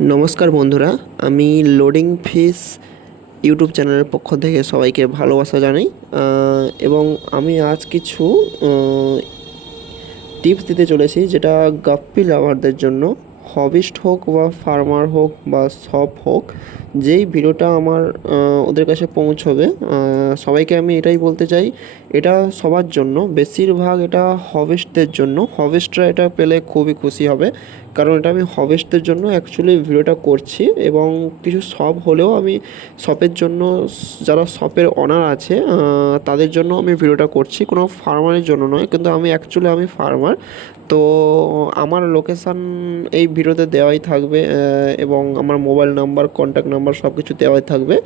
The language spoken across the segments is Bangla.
নমস্কার বন্ধুরা, আমি লোডিং ফিশ ইউটিউব চ্যানেলের পক্ষ থেকে সবাইকে ভালোবাসা জানাই। এবং আমি আজ কিছু টিপস দিতে চলেছি, যেটা গাপ্পি লাভারদের জন্য, হবিস্ট হোক বা ফার্মার হোক বা শপ হোক, যেই ভিডিওটা আমার ওদের কাছে পৌঁছবে, সবাইকে আমি এটাই বলতে চাই, এটা সবার জন্য, বেশিরভাগ এটা হবিস্টদের জন্য। হবিস্টরা এটা পেলে খুবই খুশি হবে, কারণ এটা আমি হবিস্টদের জন্য অ্যাকচুয়ালি ভিডিওটা করছি। এবং কিছু শপ হলেও আমি শপের জন্য, যারা শপের ওনার আছে তাদের জন্য আমি ভিডিওটা করছি, কোনো ফার্মারের জন্য নয়। কিন্তু আমি ফার্মার, তো আমার লোকেশান এই ভিডিওতে দেওয়াই থাকবে, এবং আমার মোবাইল নাম্বার, কন্ট্যাক্ট নাম্বার সব কিছু দেওয়াই থাকবে।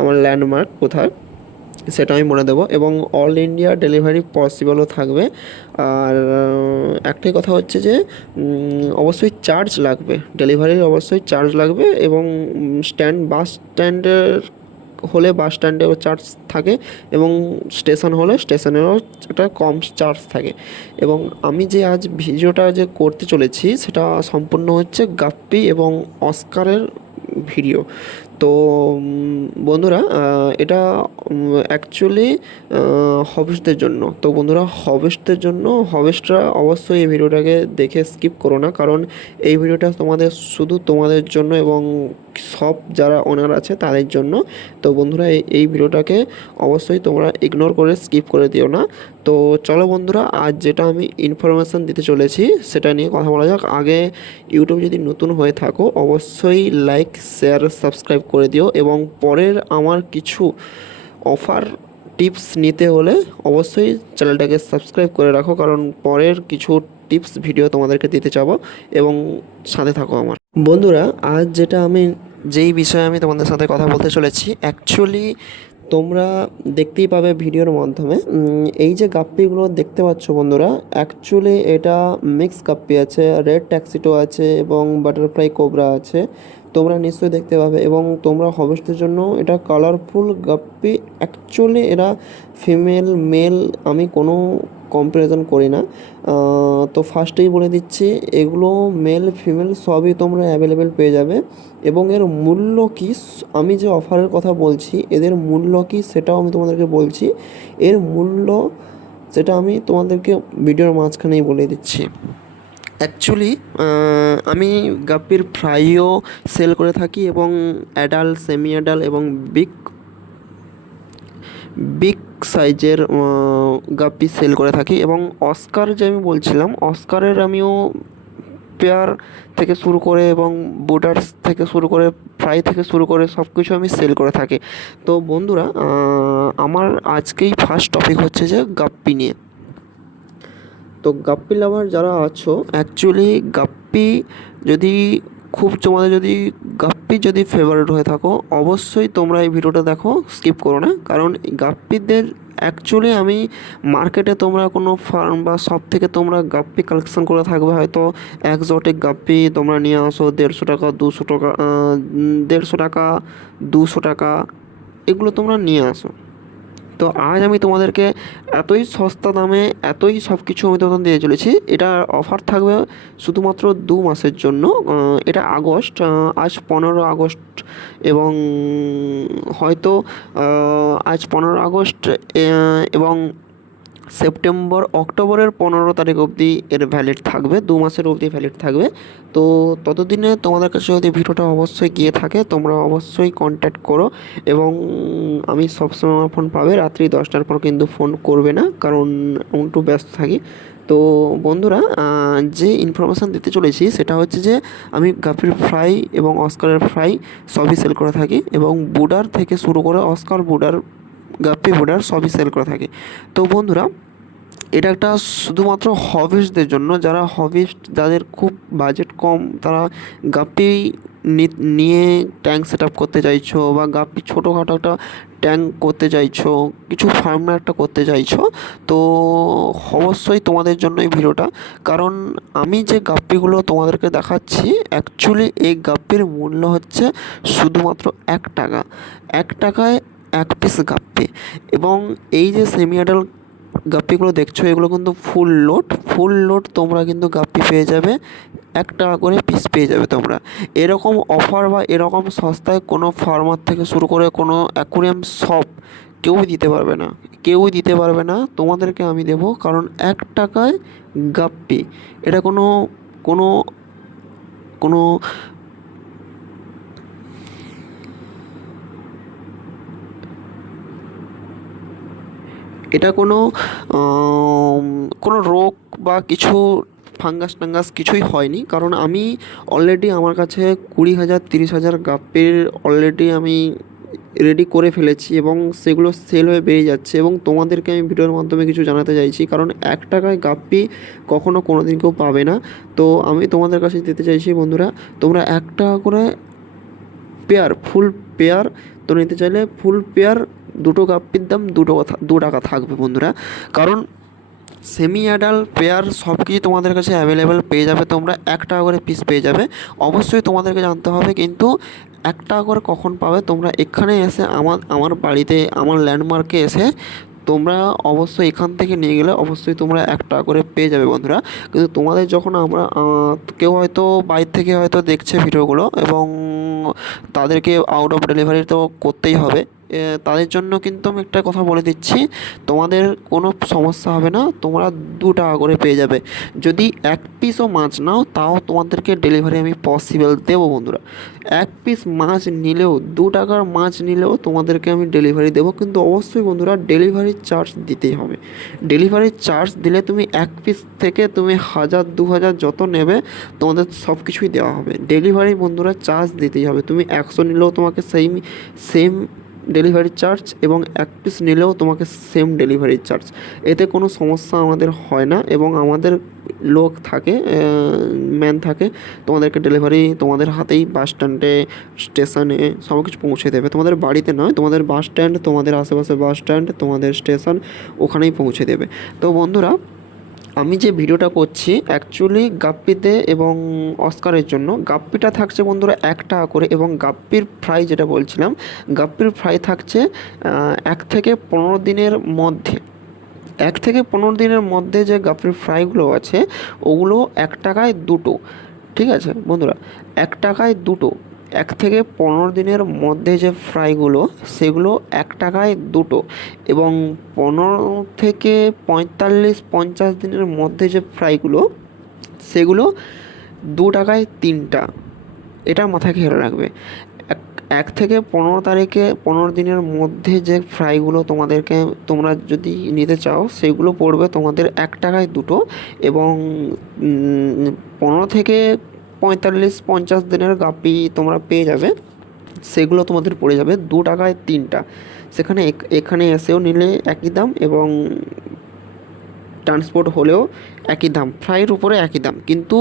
আমার ল্যান্ডমার্ক কোথায় সেটা আমি বলে দেবো, এবং অল ইন্ডিয়া ডেলিভারি পসিবলও থাকবে। আর একটাই কথা হচ্ছে যে অবশ্যই চার্জ লাগবে, ডেলিভারির অবশ্যই চার্জ লাগবে। এবং বাস স্ট্যান্ডের হলে বাস স্ট্যান্ডেও চার্জ থাকে, এবং স্টেশন হলে স্টেশনেরও একটা কম চার্জ থাকে। এবং আমি যে আজ ভিডিওটা যে করতে চলেছি সেটা সম্পূর্ণ হচ্ছে গাপ্পি এবং অস্কারের ভিডিও। তো বন্ধুরা, এটা অ্যাকচুয়ালি হবিস্টদের জন্য। তো বন্ধুরা, হবিস্টদের জন্য, হবিস্টরা অবশ্যই এই ভিডিওটাকে দেখে স্কিপ করো না, কারণ এই ভিডিওটা শুধু তোমাদের জন্য এবং সব যারা ওনার আছে তাদের জন্য। তো বন্ধুরা, এই ভিডিওটাকে অবশ্যই তোমরা ইগনোর করে স্কিপ করে দিও না। তো চলো বন্ধুরা, আজ যেটা আমি ইনফরমেশান দিতে চলেছি সেটা নিয়ে কথা বলা যাক। আগে ইউটিউব যদি নতুন হয়ে থাকো, অবশ্যই লাইক, শেয়ার, সাবস্ক্রাইব করে দিও। এবং পরের আমার কিছু অফার টিপস নিতে হলে অবশ্যই চ্যানেলটাকে সাবস্ক্রাইব করে রাখো, কারণ পরের কিছু টিপস ভিডিও তোমাদেরকে দিতে চাবো, এবং সাথে থাকো আমার। বন্ধুরা, আজ যেই বিষয়ে আমি তোমাদের সাথে কথা বলতে চলেছি, অ্যাকচুয়ালি তোমরা দেখতেই পাবে ভিডিওর মাধ্যমে। এই যে গাপ্পিগুলো দেখতে পাচ্ছ বন্ধুরা, অ্যাকচুয়ালি এটা মিক্স গাপ্পি আছে, রেড ট্যাক্সিটো আছে, এবং বাটারফ্লাই কোবরা আছে। তোমরা নিশ্চয়ই দেখতে পাবে, এবং তোমরা হবিস্টদের জন্য এটা কালারফুল গাপ্পি। অ্যাকচুয়ালি এরা ফিমেল মেল আমি কোনো কম্পারিজন করি না। তো ফার্স্টেই বলে দিচ্ছি, এগুলো মেল ফিমেল সবই তোমরা অ্যাভেলেবেল পেয়ে যাবে। এবং এর মূল্য কী, আমি যে অফারের কথা বলছি এদের মূল্য কী সেটাও আমি তোমাদেরকে বলছি। এর মূল্য সেটা আমি তোমাদেরকে ভিডিওর মাঝখানেই বলে দিচ্ছি। অ্যাকচুয়ালি আমি গাপ্পির ফ্রাইও সেল করে থাকি, এবং অ্যাডাল্ট, সেমি অ্যাডাল্ট এবং বিগ বিগ সাইজের গাপ্পি সেল করে থাকি। এবং অস্কার যে আমি বলছিলাম, অস্কারের আমিও পেয়ার থেকে শুরু করে এবং বোর্ডার্স থেকে শুরু করে ফ্রাই থেকে শুরু করে সব কিছু আমি সেল করে থাকি। তো বন্ধুরা, আমার আজকেই ফার্স্ট টপিক হচ্ছে যে গাপ্পি নিয়ে। তো গাপ্পি লাভার যারা আছো, অ্যাকচুয়ালি গাপ্পি যদি তোমাদের যদি গাপ্পি যদি ফেভারিট হয়ে থাকো, অবশ্যই তোমরা এই ভিডিওটা দেখো, স্কিপ করো না। কারণ গাপ্পিদের অ্যাকচুয়ালি আমি মার্কেটে তোমরা কোনো ফার্ম বা সব থেকে তোমরা গাপ্পি কালেকশন করে থাকবে, হয়তো একজোটিক গাপ্পি তোমরা নিয়ে আসো 150 টাকা, 200 টাকা, 150 টাকা, 200 টাকা, এগুলো তোমরা নিয়ে আসো। তো আজ আমি তোমাদেরকে এতই সস্তা দামে এতই সব কিছু আমি তোমাদের দিয়ে চলেছি। এটা অফার থাকবে শুধুমাত্র 2 মাসের জন্য। এটা আগস্ট, আজ 15 আগস্ট, এবং হয়তো আজ 15 আগস্ট, এবং সেপ্টেম্বর, অক্টোবরের 15 তারিখ অবধি এর ভ্যালিড থাকবে, 2 মাসের অবধি ভ্যালিড থাকবে। তো ততদিনে তোমাদের কাছে যদি ভিডিওটা অবশ্যই গিয়ে থাকে, তোমরা অবশ্যই কন্ট্যাক্ট করো। এবং আমি সবসময় আমার ফোন পাবে, রাত্রি 10টার পর কিন্তু ফোন করবে না, কারণ আমি একটু ব্যস্ত থাকি। তো বন্ধুরা, যে ইনফরমেশান দিতে চলেছি সেটা হচ্ছে যে আমি গাপ্পির ফ্রাই এবং অস্কারের ফ্রাই সবই সেল করে থাকি, এবং বুডার থেকে শুরু করে অস্কার, বুডার, গাপ্পি বুডার সবই সেল করে থাকি। তো বন্ধুরা, এটা একটা শুধুমাত্র হবিস্টদের জন্য, যারা হবিস্ট, যাদের খুব বাজেট কম, তারা গাপ্পি নিয়ে ট্যাঙ্ক সেট আপ করতে চাইছো, বা গাপ্পি ছোটোখাটো একটা ট্যাঙ্ক করতে চাইছো, কিছু ফার্ম একটা করতে চাইছো, তো অবশ্যই তোমাদের জন্য এই ভিডিওটা। কারণ আমি যে গাপ্পিগুলো তোমাদেরকে দেখাচ্ছি, অ্যাকচুয়ালি এই গাপ্পির মূল্য হচ্ছে শুধুমাত্র 1 টাকা। 1 টাকায় 1 পিস গাপ্পি। এবং এই যে সেমি অ্যাডাল্ট গাপ্পিগুলো দেখছো এগুলো কিন্তু ফুল লোড তোমরা কিন্তু গাপ্পি পেয়ে যাবে, 1 টাকা করে পিস পেয়ে যাবে তোমরা। এরকম অফার বা এরকম সস্তায় কোনো ফার্মার থেকে শুরু করে কোনো অ্যাকুরিয়াম শপ কেউই দিতে পারবে না, কেউই দিতে পারবে না, তোমাদেরকে আমি দেবো। কারণ 1 টাকায় গাপ্পি, এটা কোনো কোনো কোনো এটা কোনো রোগ বা কিছু ফাঙ্গাস টাঙ্গাস কিছুই হয়নি। কারণ আমি অলরেডি আমার কাছে 20,000 30,000 গাপ্পির অলরেডি আমি রেডি করে ফেলেছি এবং সেগুলো সেল হয়ে বেরিয়ে যাচ্ছে। এবং তোমাদেরকে আমি ভিডিওর মাধ্যমে কিছু জানাতে চাইছি, কারণ 1 টাকায় গাপ্পি কখনো কোনো দিন কেউ পাবে না। তো আমি তোমাদের কাছে দিতে চাইছি বন্ধুরা, তোমরা 1 টাকা করে ফুল পেয়ার তো নিতে চাইলে ফুল পেয়ার দুটো গাপ্পির দাম 2 টাকা থাকবে বন্ধুরা। কারণ সেমি অ্যাডাল্ট পেয়ার সব কিছু তোমাদের কাছে অ্যাভেলেবেল পেয়ে যাবে, তোমরা 1 টাকা করে পিস পেয়ে যাবে। অবশ্যই তোমাদেরকে জানতে হবে কিন্তু 1 টাকা করে কখন পাবে, তোমরা এখানে এসে আমার বাড়িতে আমার ল্যান্ডমার্কে এসে তোমরা অবশ্যই এখান থেকে নিয়ে গেলে অবশ্যই তোমরা 1 টাকা করে পেয়ে যাবে বন্ধুরা। কিন্তু তোমাদের যখন কেউ হয়তো বাইরে থেকে হয়তো দেখছে ভিডিওগুলো এবং তাদেরকে আউট অফ ডেলিভারি তো করতেই হবে, তাদের জন্য কিন্তু আমি একটা কথা বলে দিচ্ছি, তোমাদের কোনো সমস্যা হবে না, তোমরা 2 টাকা করে পেয়ে যাবে। যদি 1 পিসও মাছ নাও তাও তোমাদেরকে ডেলিভারি আমি পসিবল দেবো বন্ধুরা। 1 পিস মাছ নিলেও 2 টাকার মাছ নিলেও তোমাদেরকে আমি ডেলিভারি দেবো, কিন্তু অবশ্যই বন্ধুরা ডেলিভারি চার্জ দিতেই হবে। ডেলিভারি চার্জ দিলে তুমি 1 পিস থেকে তুমি 1000 2000 যত নেবে তোমাদের সব কিছুই দেওয়া হবে। ডেলিভারি বন্ধুরা চার্জ দিতেই হবে, তুমি 100 নিলেও তোমাকে সেম ডেলিভারি চার্জ এবং 1 পিস নিলেও তোমাকে সেম ডেলিভারি চার্জ। এতে কোনো সমস্যা আমাদের হয় না এবং আমাদের লোক থাকে, ম্যান থাকে, তোমাদেরকে ডেলিভারি তোমাদের হাতেই বাস স্ট্যান্ডে স্টেশনে সব কিছু পৌঁছে দেবে, তোমাদের বাড়িতে নয়, তোমাদের বাস স্ট্যান্ড, তোমাদের আশেপাশে বাস স্ট্যান্ড, তোমাদের স্টেশন, ওখানেই পৌঁছে দেবে। তো বন্ধুরা আমি যে ভিডিওটা করছি অ্যাকচুয়ালি গাপ্পিতে এবং অস্কারের জন্য। গাপ্পিটা থাকছে বন্ধুরা 1 টাকা করে এবং গাপ্পির ফ্রাই যেটা বলছিলাম, গাপ্পির ফ্রাই থাকছে 1 থেকে 15 দিনের মধ্যে। 1 থেকে 15 দিনের মধ্যে যে গাপ্পির ফ্রাইগুলো আছে ওগুলো 1 টাকায় দুটো। ঠিক আছে বন্ধুরা, 1 টাকায় দুটো। 1 থেকে 15 দিনের মধ্যে যে ফ্রাইগুলো সেগুলো 1 টাকায় দুটো, এবং 15 থেকে 45 50 দিনের মধ্যে যে ফ্রাইগুলো সেগুলো 2 টাকায় তিনটা। এটা মাথায় খেয়াল রাখবে। এক 1 থেকে 15 তারিখে 15 দিনের মধ্যে যে ফ্রাইগুলো তোমরা যদি নিতে চাও সেগুলো পড়বে তোমাদের 1 টাকায় দুটো, এবং 15 থেকে 45 50 দিনের গাপ্পি তোমরা পেয়ে যাবে, সেগুলো তোমাদের পড়ে যাবে 2 টাকায় তিনটা। সেখানে এখানে এসেও নিলে একই দাম এবং ট্রান্সপোর্ট হলেও একই দাম, ফ্রাইয়ের উপরে একই দাম। কিন্তু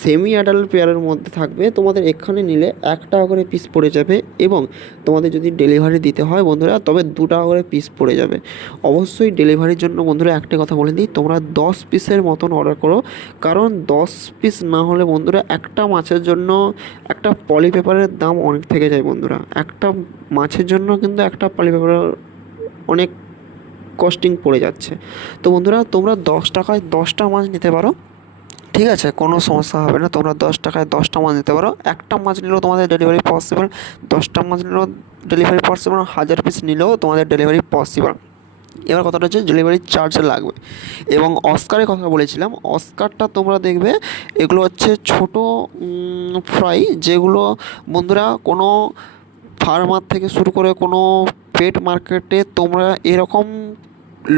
সেমি অ্যাডাল্ট পেয়ারের মধ্যে থাকবে তোমাদের এখানে নিলে 1 টাকা করে পিস পড়ে যাবে, এবং তোমাদের যদি ডেলিভারি দিতে হয় বন্ধুরা তবে 2 টাকা করে পিস পড়ে যাবে। অবশ্যই ডেলিভারির জন্য বন্ধুরা একটা কথা বলে দিই, তোমরা 10 পিসের মতন অর্ডার করো। কারণ 10 পিস না হলে বন্ধুরা একটা মাছের জন্য একটা পলি পেপারের দাম অনেক থেকে যায় বন্ধুরা। একটা মাছের জন্য কিন্তু একটা পলি পেপারের অনেক কস্টিং পড়ে যাচ্ছে। তো বন্ধুরা তোমরা 10 টাকায় 10টা মাছ নিতে পারো, ঠিক আছে, কোনো সমস্যা হবে না। তোমরা 10 টাকায় 10টা মাছ নিতে পারো, একটা মাছ নিলেও তোমাদের ডেলিভারি পসিবল, 10টা মাছ নিলেও ডেলিভারি পসিবল, 1000 পিস নিলেও তোমাদের ডেলিভারি পসিবল। এবার কথাটা হচ্ছে ডেলিভারি চার্জ লাগবে। এবং অস্কারের কথা বলেছিলাম, অস্কারটা তোমরা দেখবে এগুলো হচ্ছে ছোটো ফ্রাই, যেগুলো বন্ধুরা কোনো ফার্মার থেকে শুরু করে কোনো পেট মার্কেটে তোমরা এরকম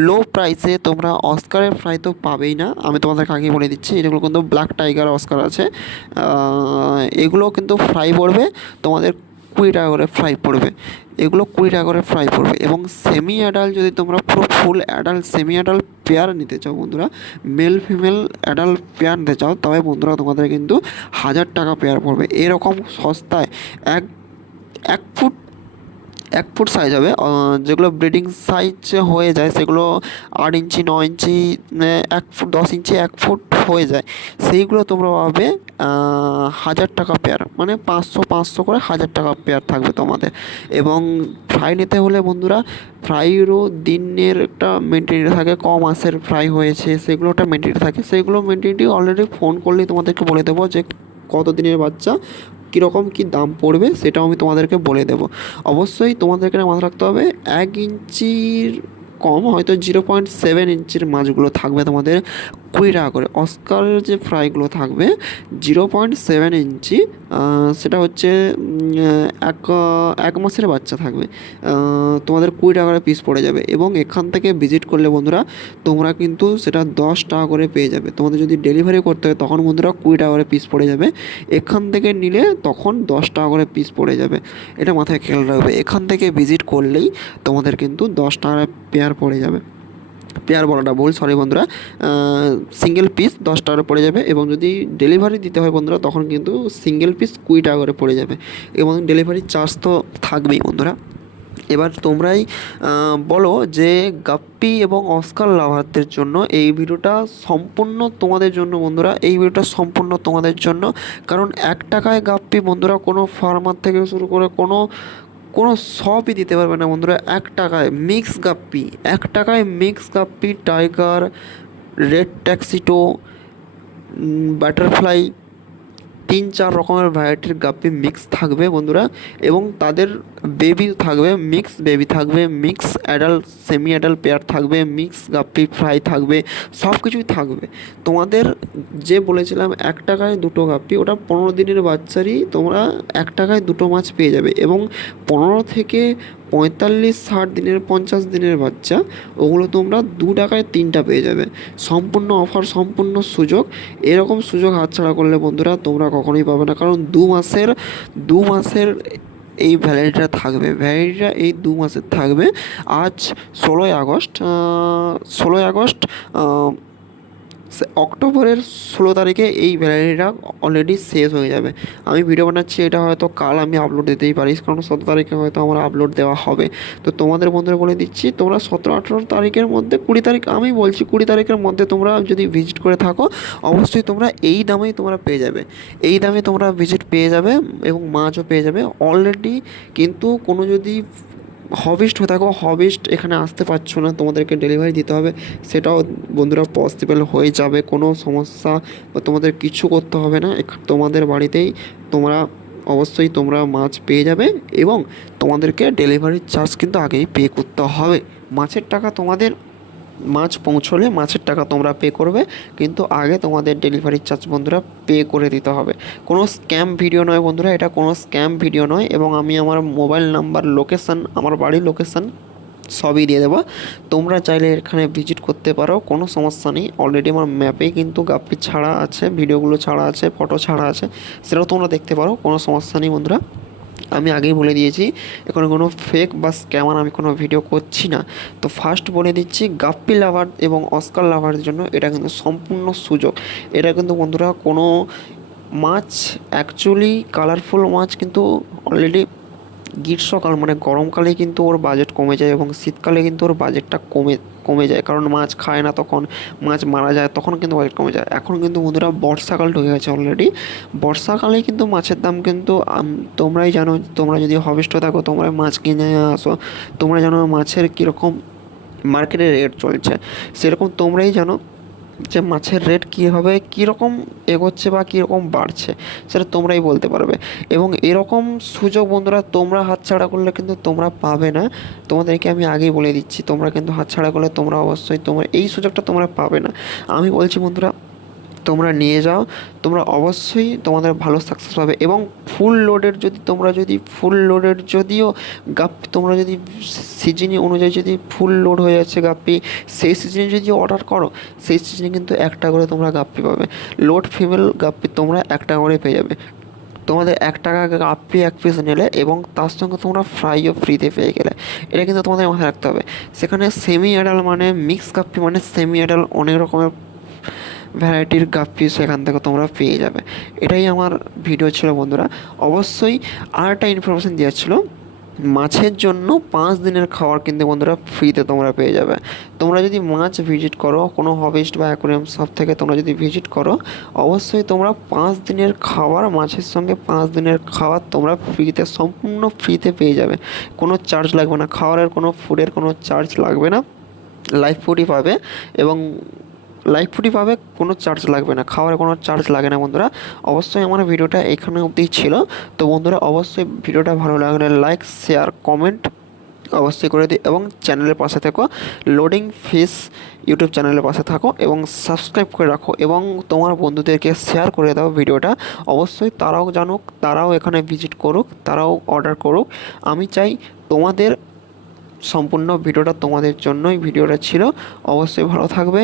লো প্রাইসে তোমরা অস্কারের ফ্রাই তো পাবেই না। আমি তোমাদেরকে আগেই বলে দিচ্ছি, এগুলো কিন্তু ব্ল্যাক টাইগার অস্কার আছে, এগুলো কিন্তু ফ্রাই পড়বে তোমাদের 20 টাকা করে ফ্রাই পড়বে, এগুলো 20 টাকা করে ফ্রাই পড়বে। এবং সেমি অ্যাডাল্ট যদি তোমরা পুরো full adult semi adult pair নিতে চাও বন্ধুরা, মেল ফিমেল অ্যাডাল্ট পেয়ার নিতে চাও, তবে বন্ধুরা তোমাদের কিন্তু 1000 টাকা পেয়ার পড়বে। এরকম সস্তায় এক এক ফুট 1 ফুট সাইজ হবে। যেগুলো ব্রিডিং সাইজ হয়ে যায় সেগুলো 8 ইঞ্চি 9 ইঞ্চি 1 ফুট 10 ইঞ্চি 1 ফুট হয়ে যায়, সেইগুলো তোমরা পাবে 1000 টাকা পেয়ার, মানে 500 করে 1000 টাকা পেয়ার থাকবে তোমাদের। এবং ফ্রাই নিতে হলে বন্ধুরা, ফ্রাইয়েরও দিনের একটা মেনটেনিটি থাকে, মাসের ফ্রাই হয়েছে সেগুলো একটা মেনটেনিটি থাকে, সেগুলো মেনটেনিটি অলরেডি ফোন করলেই তোমাদেরকে বলে দেবো যে কত দিনের বাচ্চা, কীরকম কী দাম পড়বে সেটাও আমি তোমাদেরকে বলে দেবো। অবশ্যই তোমাদেরকে মাথায় রাখতে হবে 1 ইঞ্চির কম, হয়তো 0.7 ইঞ্চির মাছগুলো থাকবে তোমাদের 20 টাকা করে। অস্কারের যে ফ্রাইগুলো থাকবে 0.7 ইঞ্চি, সেটা হচ্ছে এক মাসের বাচ্চা থাকবে, তোমাদের 20 টাকা করে পিস পড়ে যাবে। এবং এখান থেকে ভিজিট করলে বন্ধুরা তোমরা কিন্তু সেটা 10 টাকা করে পেয়ে যাবে। তোমাদের যদি ডেলিভারি করতে হয় তখন বন্ধুরা 20 টাকা করে পিস পড়ে যাবে, এখান থেকে নিলে তখন 10 টাকা করে পিস পড়ে যাবে। এটা মাথায় খেয়াল রাখবে, এখান থেকে ভিজিট করলেই তোমাদের কিন্তু 10 টাকা পেয়ার পড়ে যাবে। পেয়ার বলাটা ভুল, সরি বন্ধুরা, সিঙ্গেল পিস 10 টাকা পড়ে যাবে। এবং যদি ডেলিভারি দিতে হয় বন্ধুরা তখন কিন্তু সিঙ্গেল পিস 20 টাকা করে পড়ে যাবে, এবং ডেলিভারি চার্জ তো থাকবেই বন্ধুরা। এবার তোমরাই বলো যে গাপ্পি এবং অস্কার লাভারদের জন্য এই ভিডিওটা সম্পূর্ণ তোমাদের জন্য বন্ধুরা, এই ভিডিওটা সম্পূর্ণ তোমাদের জন্য। কারণ 1 টাকায় গাপ্পি বন্ধুরা কোনো ফার্মার থেকে শুরু করে কোনো কোনো শপই দিতে পারবে না বন্ধুরা। 1 টাকায় মিক্স গাপ্পি, 1 টাকায় mix guppy, tiger, red tuxedo, butterfly, 3-4 রকমের ভ্যারাইটির গাপ্পি মিক্স থাকবে বন্ধুরা। এবং তাদের বেবি থাকবে, মিক্স বেবি থাকবে, mix adult semi adult pair থাকবে, মিক্স গাপ্পি ফ্রাই থাকবে, সব কিছুই থাকবে তোমাদের। যে বলেছিলাম 1 টাকায় 2টো গাপ্পি, ওটা 15 দিনের বাচ্চারই তোমরা 1 টাকায় 2টো মাছ পেয়ে যাবে। এবং 15 থেকে 45-60 দিনের 50 দিনের বাচ্চা, ওগুলো তোমরা 2 টাকায় 3টা পেয়ে যাবে। সম্পূর্ণ অফার, সম্পূর্ণ সুযোগ। এরকম সুযোগ হাতছাড়া করলে বন্ধুরা তোমরা কখনোই পাবে না। কারণ 2 মাসের এই ভ্যালিডিটিটা থাকবে, ভ্যালিডিটিটা এই 2 মাসের থাকবে। আজ 16ই আগস্ট, 16ই আগস্ট, অক্টোবরের 16 তারিখে এই ভ্যালিডিটিটা অলরেডি শেষ হয়ে যাবে। আমি ভিডিও বানাচ্ছি, এটা হয়তো কাল আমি আপলোড দিতেই পারি, কারণ 17 তারিখে হয়তো আমার আপলোড দেওয়া হবে। তো তোমাদের বন্ধুরা বলে দিচ্ছি, তোমরা 17-18 তারিখের মধ্যে, 20 তারিখ আমি বলছি, 20 তারিখের মধ্যে তোমরা যদি ভিজিট করে থাকো অবশ্যই তোমরা এই দামেই তোমরা পেয়ে যাবে, এই দামে তোমরা ভিজিট পেয়ে যাবে এবং মাছও পেয়ে যাবে অলরেডি। কিন্তু কোনো যদি হবিস্ট হয়ে থাকো, হবিস্ট এখানে আসতে পারছো না, তোমাদেরকে ডেলিভারি দিতে হবে, সেটাও বন্ধুরা পসিবল হয়ে যাবে। কোনো সমস্যা বা তোমাদের কিছু করতে হবে না, তোমাদের বাড়িতেই তোমরা অবশ্যই তোমরা মাছ পেয়ে যাবে। এবং তোমাদেরকে ডেলিভারি চার্জ কিন্তু আগেই পে করতে হবে। মাছের টাকা তোমাদের, মাছ পৌঁছলে মাছের টাকা তোমরা পে করবে, কিন্তু আগে তোমাদের ডেলিভারি চার্জ বন্ধুরা পে করে দিতে হবে। কোনো স্ক্যাম ভিডিও নয় বন্ধুরা, এটা কোনো স্ক্যাম ভিডিও নয়। এবং আমি আমার মোবাইল নাম্বার, লোকেশান, আমার বাড়ির লোকেশান সবই দিয়ে দেবো, তোমরা চাইলে এখানে ভিজিট করতে পারো, কোনো সমস্যা নেই। অলরেডি আমার ম্যাপেই কিন্তু গাপ্পি ছাড়া আছে, ভিডিওগুলো ছাড়া আছে, ফটো ছাড়া আছে, সেটাও তোমরা দেখতে পারো, কোনো সমস্যা নেই বন্ধুরা। আমি আগেই বলে দিয়েছি এখানে কোনো ফেক বা স্ক্যামার আমি কোনো ভিডিও করছি না। তো ফার্স্ট বলে দিচ্ছি, গাপ্পি লাভার এবং অস্কার লাভারের জন্য এটা কিন্তু সম্পূর্ণ সুযোগ। এটা কিন্তু বন্ধুরা কোনো মাছ, অ্যাকচুয়ালি কালারফুল মাছ কিন্তু অলরেডি গ্রীষ্মকাল মানে গরমকালে কিন্তু ওর বাজেট কমে যায়, এবং শীতকালে কিন্তু ওর বাজেটটা কমে কমে যায়, কারণ মাছ খায় না তখন, মাছ মারা যায়, তখন কিন্তু বাজেট কমে যায়। এখন কিন্তু বন্ধুরা বর্ষাকাল ঢুকে গেছে অলরেডি, বর্ষাকালে কিন্তু মাছের দাম কিন্তু তোমরাই জানো, তোমরা যদি হবিস্ট থাকো, তোমরা মাছ কিনে আসো, তোমরা জানো মাছের কীরকম মার্কেটে রেট চলছে, সেরকম তোমরাই জানো যে মাছের রেট কীভাবে কীরকম এগোচ্ছে বা কীরকম বাড়ছে, সেটা তোমরাই বলতে পারবে। এবং এরকম সুযোগ বন্ধুরা তোমরা হাতছাড়া করলে কিন্তু তোমরা পাবে না, তোমাদেরকে আমি আগেই বলে দিচ্ছি, তোমরা কিন্তু হাতছাড়া করলে তোমরা অবশ্যই তোমরা এই সুযোগটা তোমরা পাবে না। আমি বলছি বন্ধুরা তোমরা নিয়ে যাও, তোমরা অবশ্যই তোমাদের ভালো সাকসেস পাবে। এবং ফুল লোডের যদি তোমরা যদি ফুল লোডের যদিও গাপ্পি তোমরা যদি সিজনে অনুযায়ী যদি ফুল লোড হয়ে যাচ্ছে গাপ্পি, সেই সিজনে যদি অর্ডার করো, সেই সিজনে কিন্তু একটা করে তোমরা গাপ্পি পাবে। লোড ফিমেল গাপ্পি তোমরা একটা করে পেয়ে যাবে। তোমাদের 1 টাকা গাপ্পি 1 পিস নিলে এবং তার সঙ্গে তোমরা ফ্রাইও ফ্রিতে পেয়ে গেলে, এটা কিন্তু তোমাদের মাথায় রাখতে হবে। সেখানে সেমি অ্যাডাল্ট মানে মিক্স গাপ্পি মানে সেমি অ্যাডাল্ট অনেক রকমের ভ্যারাইটির গাপ্পি সেখান থেকে তোমরা পেয়ে যাবে। এটাই আমার ভিডিও ছিল বন্ধুরা। অবশ্যই আর একটা ইনফরমেশান দেওয়ার ছিল, মাছের জন্য 5 দিনের খাবার কিন্তু বন্ধুরা ফ্রিতে তোমরা পেয়ে যাবে। তোমরা যদি মাছ ভিজিট করো কোনো হবিস্ট বা অ্যাকোরিয়াম শপ থেকে, তোমরা যদি ভিজিট করো অবশ্যই তোমরা 5 দিনের খাবার, মাছের সঙ্গে 5 দিনের খাবার তোমরা ফ্রিতে, সম্পূর্ণ ফ্রিতে পেয়ে যাবে। কোনো চার্জ লাগবে না, খাবারের কোনো ফুডের কোনো চার্জ লাগবে না। লাইফ ফুডই পাবে এবং লাইফ ফুডই পাবে, কোনো চার্জ লাগবে না, খাওয়ার কোনো চার্জ লাগে না বন্ধুরা। অবশ্যই আমার ভিডিওটা এখানে অবধি ছিল। তো বন্ধুরা অবশ্যই ভিডিওটা ভালো লাগলে লাইক, শেয়ার, কমেন্ট অবশ্যই করে দিই এবং চ্যানেলের পাশে থেকো, লোডিং ফিশ ইউটিউব চ্যানেলের পাশে থাকো এবং সাবস্ক্রাইব করে রাখো এবং তোমার বন্ধুদেরকে শেয়ার করে দাও ভিডিওটা। অবশ্যই তারাও জানুক, তারাও এখানে ভিজিট করুক, তারাও অর্ডার করুক। আমি চাই তোমাদের সম্পূর্ণ ভিডিওটা তোমাদের জন্যই ভিডিওটা ছিল। অবশ্যই ভালো থাকবে।